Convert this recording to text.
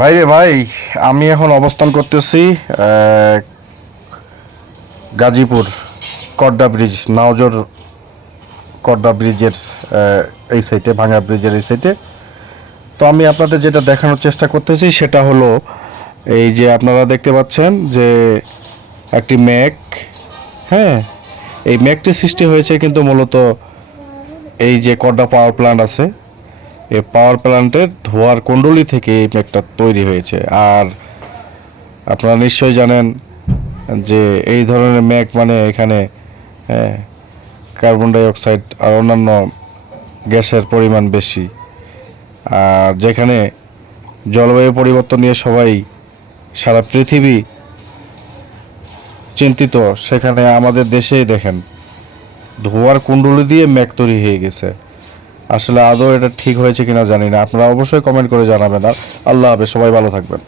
ভাইরে ভাই, আমি এখন অবস্থান করতেছি গাজীপুর কড্ডা ব্রিজ, নাওজোর কড্ডা ব্রিজের এই সাইডে, ভাঙা ব্রিজের এই সাইডে। তো আমি আপনাদের যেটা দেখানোর চেষ্টা করতেছি সেটা হলো এই যে আপনারা দেখতে পাচ্ছেন যে একটি মেঘ, হ্যাঁ, এই মেঘটি সৃষ্টি হয়েছে কিন্তু মূলত এই যে কড্ডা পাওয়ার প্ল্যান্ট আছে, এই পাওয়ার প্ল্যান্টের ধোঁয়ার কুণ্ডলী থেকে এই মেঘটা তৈরি হয়েছে। আর আপনারা নিশ্চয়ই জানেন যে এই ধরনের মেঘ মানে এখানে, হ্যাঁ, কার্বন ডাই অক্সাইড আর অন্যান্য গ্যাসের পরিমাণ বেশি। আর যেখানে জলবায়ু পরিবর্তন নিয়ে সবাই, সারা পৃথিবী চিন্তিত, সেখানে আমাদের দেশেই দেখেন ধোঁয়ার কুণ্ডলী দিয়ে মেঘ তৈরি হয়ে গেছে। আসলে আদৌ এটা ঠিক হয়েছে কিনা জানি না, আপনারা অবশ্যই কমেন্ট করে জানাবেন। আর আল্লাহ হাফেজ, সবাই ভালো থাকবেন।